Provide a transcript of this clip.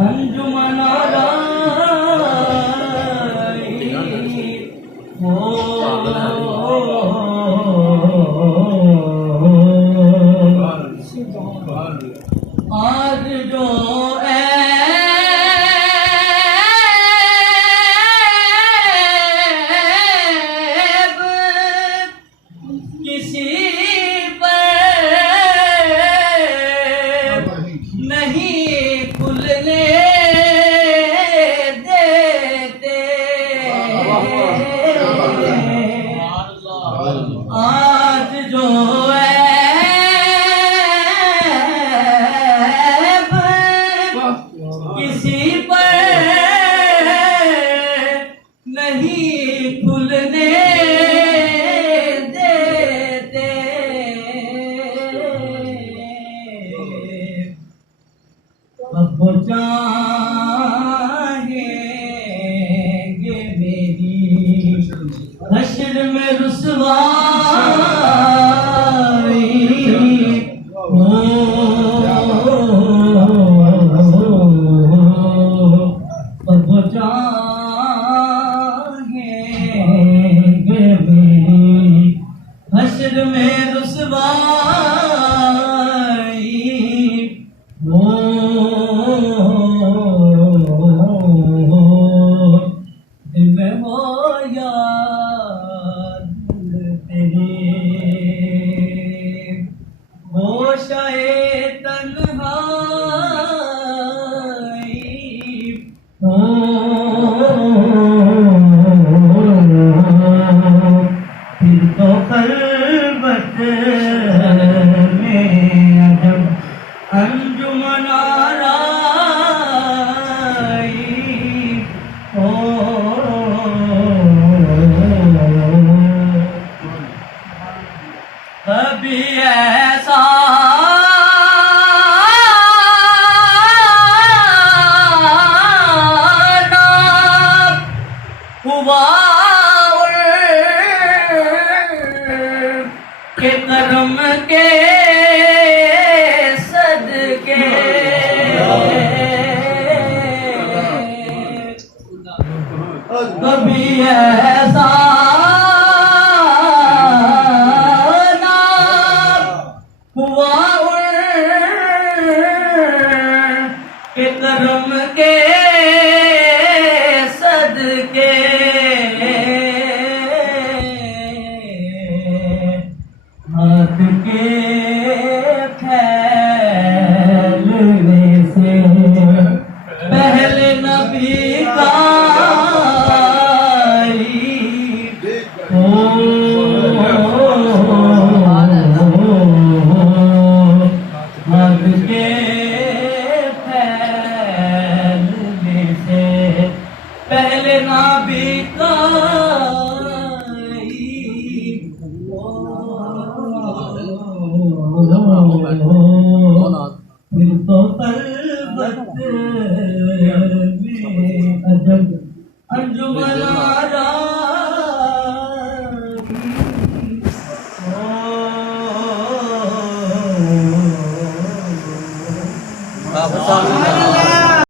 अंजुमन आज जो ऐब किसी पर नहीं खुलने देते, आज जो किसी पर नहीं खुलने देते, अब चाहेंगे मेरी हश्र में रुसवाई हो, अब चाहेंगे मेरी हश्र में रुसवाई हो, दिल में हो याद तेरी, हो शाये तन्हाई हो, फिर तो खलबत में अजब अंजुमन आराई हो, कभी ऐसा ना हुआ के करम के सदके, कभी ऐसा ना हुआ के करम के सदके, हाथ के फैलने से पहले नबी का हाथ के फैलने से पहले नबी का फिर तो खलबत में अजब अंजुमन आराई हो।